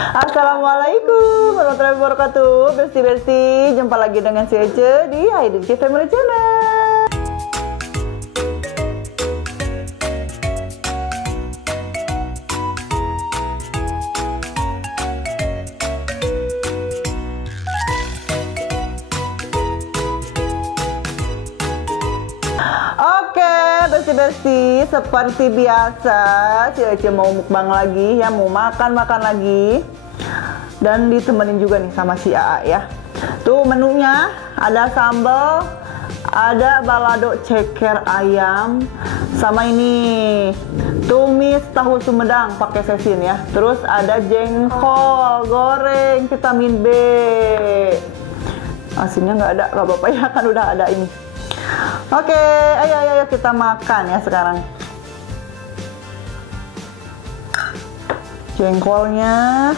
Assalamualaikum warahmatullahi wabarakatuh. Besti-besti, jumpa lagi dengan si Ece di Haidilki Family Channel. Oke, besti-besti, seperti biasa si Ece mau mukbang lagi ya, mau makan-makan lagi. Dan ditemenin juga nih sama si AA ya. Tuh menunya ada sambal, ada balado ceker ayam, sama ini tumis tahu sumedang pakai sesin ya. Terus ada jengkol goreng vitamin B. Asinnya nggak ada, nggak apa-apa ya, kan udah ada ini. Oke, ayo kita makan ya sekarang. Jengkolnya,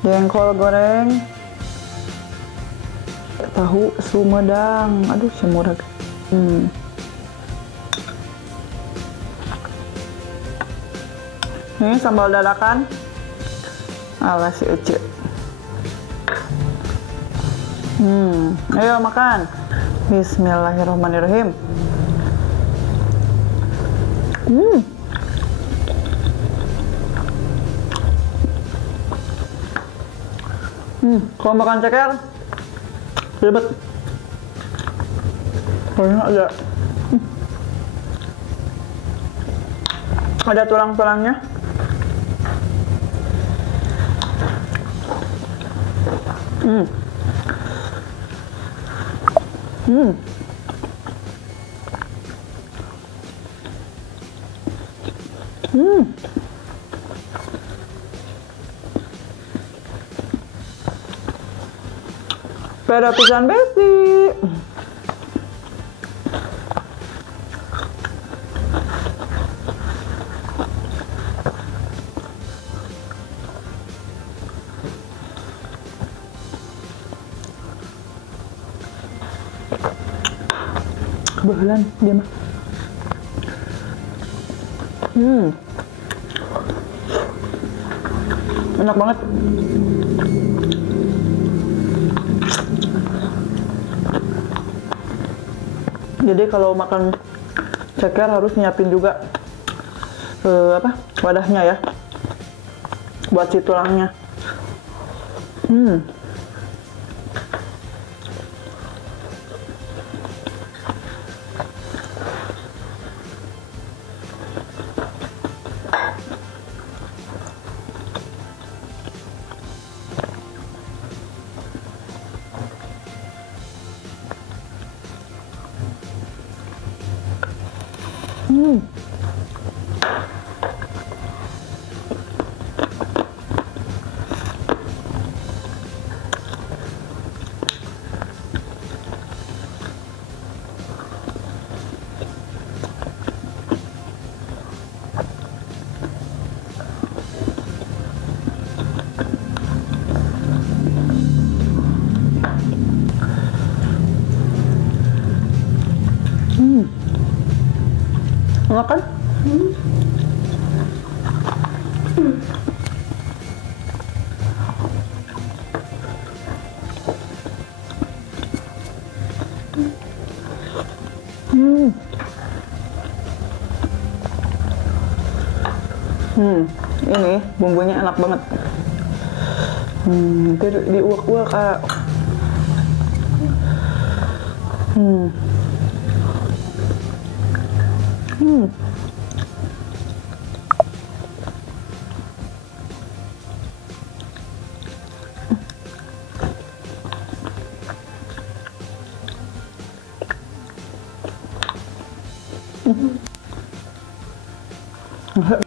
jengkol goreng, tahu Sumedang. Aduh, semurah. Ini sambal dadakan ala si Ece. Ayo makan. Bismillahirrahmanirrahim. Kalau makan ceker ribet. Soalnya ada tulang-tulangnya. Beda pisan besi. Kebetulan dia mah. Enak banget. Jadi kalau makan ceker harus nyiapin juga wadahnya ya, buat si tulangnya. Makan? Ini bumbunya enak banget. Diuak-uak, Kak.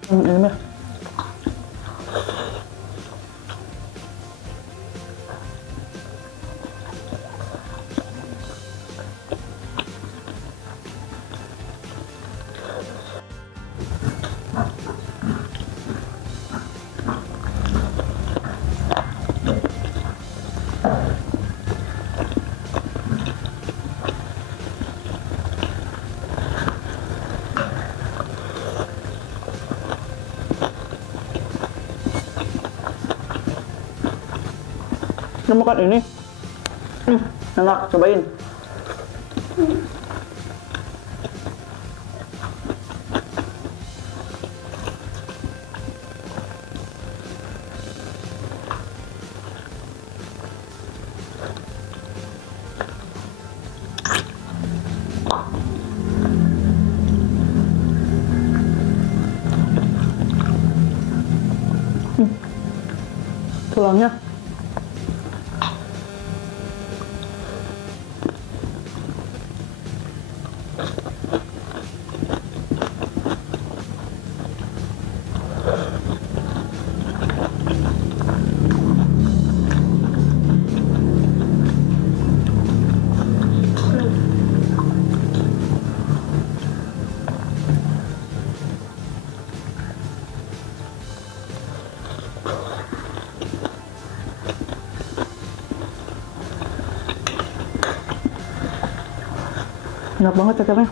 Ini mah. Mau makan ini. Enak, cobain. Tulangnya enak banget teksturnya.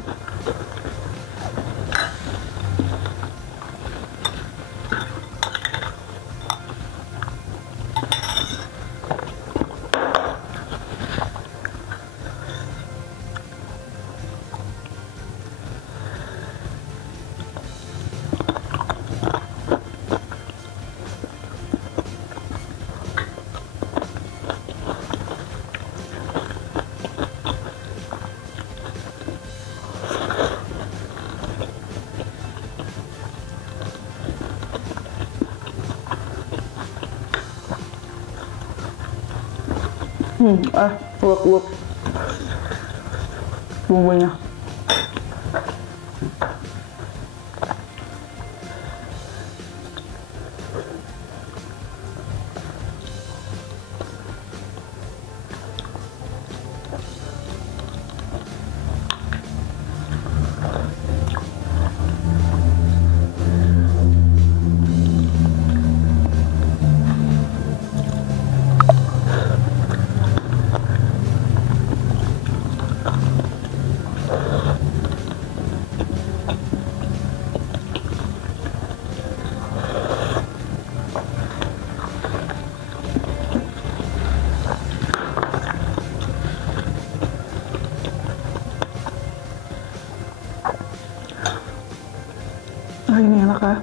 Uap-uap bumbunya. Ini enak ya.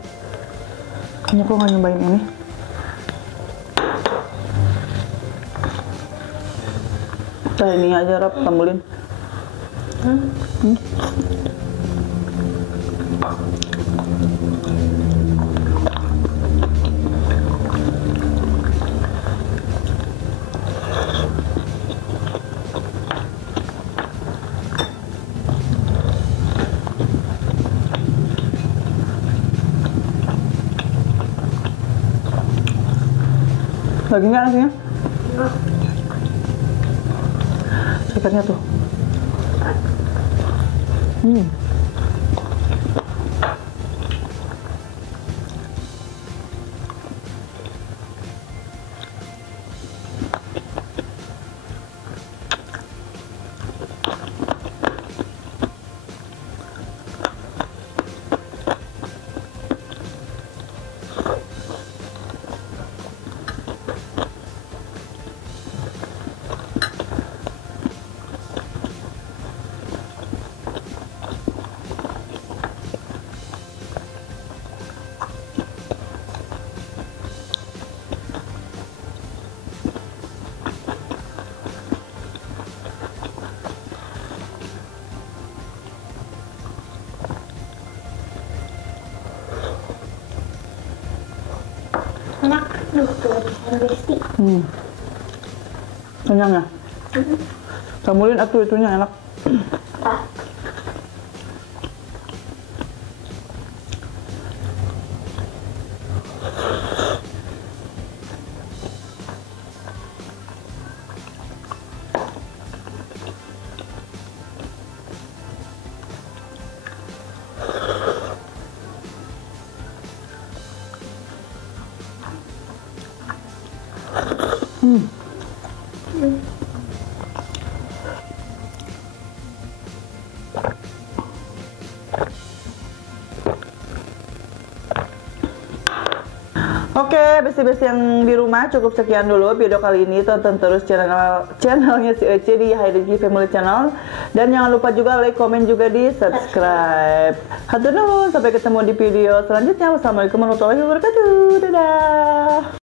Kayaknya aku nggak nyobain ini. Kita ini aja Rap, tambulin. Lagi nggak nasinya? Sepertinya tuh. Enak, Besti. Kenyang ya? Tambulin atuh itunya enak. Apa? Oke, besti-besti yang di rumah cukup sekian dulu video kali ini. Tonton terus channelnya si Ece di Haideki Family Channel. Dan jangan lupa juga like, komen juga di subscribe. Hatur nuhun, sampai ketemu di video selanjutnya. Wassalamualaikum warahmatullahi wabarakatuh. Dadah.